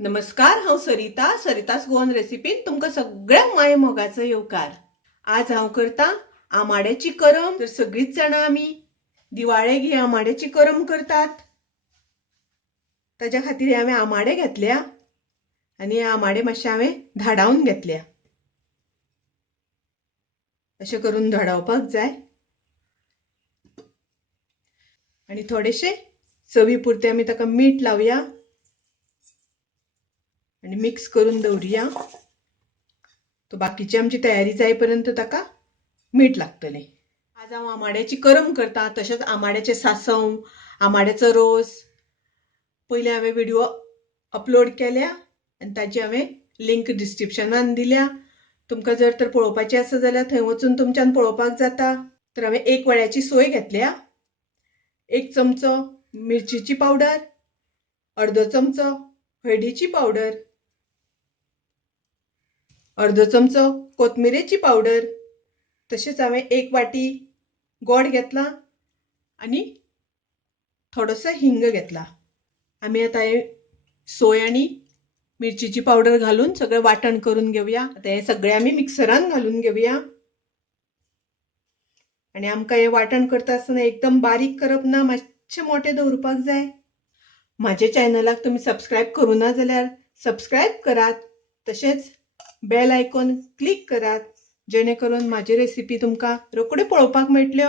नमस्कार, हांव सरितास गोवन रेसिपीन तुमकां सगळ्यांक माये मोगाचो येवकार। आज हांव करता आमाड्याची करम। तर सगळीच जाणां आमी दिवाळेक ही आमाड्याची करम करतात। ताच्या खातीर हांवें आमाडे घेतल्या आनी हे आमाडे मातशे हांवें धाडावन घेतल्या। अशें करून धाडावपाक जाय आनी थोडेशे चवी पुरते आमी ताका मीठ लावया आणि मिक्स करून दवरुया। तो बाकीची आमची तयारी जायपर्यंत ताका मीठ लागतले। आज हांव आमाड्याची करम करता, तशेंच आमाड्याचे सासव, आमाड्याचो रोस पयलीं हांवें व्हिडिओ अपलोड केल्या आनी ताची हांवें लिंक डिस्क्रिप्शनान दिल्या। तुमकां जर तर पळोवपाची आसा जाल्यार थंय वचून तुमच्यान पळोवपाक जाता। तर हांवें एक वळ्याची सोय घेतल्या, 1 चमचो मिरचीची पावडर, अर्दो चमचो हळदीची पावडर, अर्दो चमचो कोथमिरेची पावडर, तशेंच हांवें 1 वाटी गोड घेतला आनी थोडोसो हिंग घेतला। आमी आतां हे सोय आनी मिरचीची पावडर घालून सगळें वाटण करून घेवया। आतां हे सगळें आमी मिक्सरान घालून घेवया आनी आमकां हे वाटण करता आसतना एकदम बारीक करप ना, मातशें मोठें दवरपाक जाय। म्हाजे चॅनलाक तुमी सबस्क्रायब करूना जाल्यार सबस्क्रायब करात, तशेंच बेल आयकॉन क्लिक करात, जेणे करून म्हाजी रेसिपी तुमकां रोखड्यो पळोवपाक मेळटल्यो।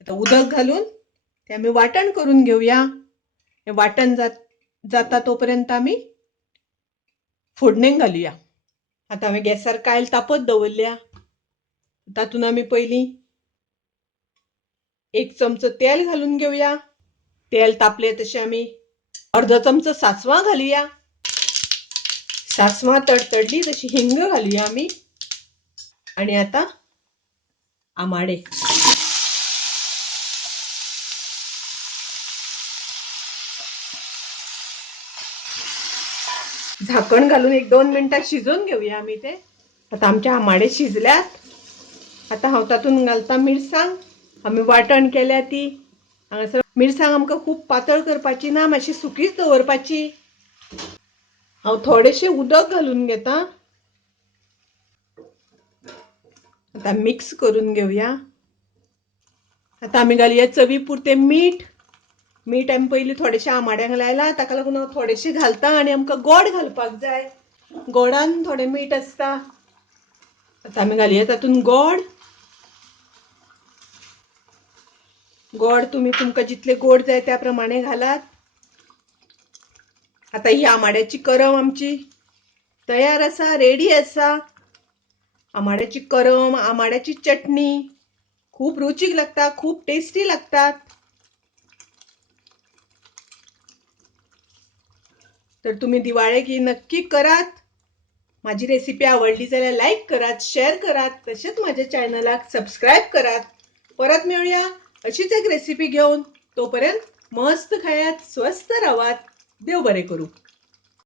आतां उदक घालून ते आमी वाटण करून घेवया। हे वाटण जाता तोपर्यंत आमी फोडणेक घालुया। आतां हांवें गॅसार कायल तापत दवरल्या। तातून आमी पयलीं 1 चमचो तेल घालून घेवया। तेल तापले तशें आमी अर्दो चमचो सासवां घालुया। सासवां तडतडली तशी हिंग घालुया आमी आनी आतां आमाडे झाकण घालून 1-2 मिनटां शिजोवन घेवया आमी ते। आतां आमचे आमाडे शिजल्यात। आतां हांव तातून घालता मिरसांग। आमी वाटण केल्या ती। हांगासर मिरसांग आमकां खूब पातळ करपाची ना, मातशी सुकीच दवरपाची। हांव थोडेशें उदक घालून घेता। आतां मिक्स करून घेवया। आतां आमी घालुया चवी पुरते मीठ। मीठ आमी पयलीं थोडेशें आमाड्यांक लायला, ताका लागून हांव थोडेशें घालता आनी आमकां गोड घालपाक जाय। गोडान थोडें मीठ आसता। आतां आमी घालुया तातून गोड। गोड तुमकां जितले गोड जाय त्या प्रमाणे घालात। आतां ही आमाड्याची करम आमची तयार आसा, रेडी आसा। आमाड्याची करम, आमाड्याची चटणी खूब रुचीक लागता, खूब टेस्टी लागतात। तर तुम्ही दिवाळेक ही नक्की करात। माझी रेसिपी आवडली जाल्यार लाईक करात, शेअर करात, तसेच माझ्या चॅनलाक सबस्क्राईब करात। परत मिळूया अशीच एक रेसिपी घेऊन। तोपर्यंत मस्त खायात, स्वस्त राहात। देव बरे करू।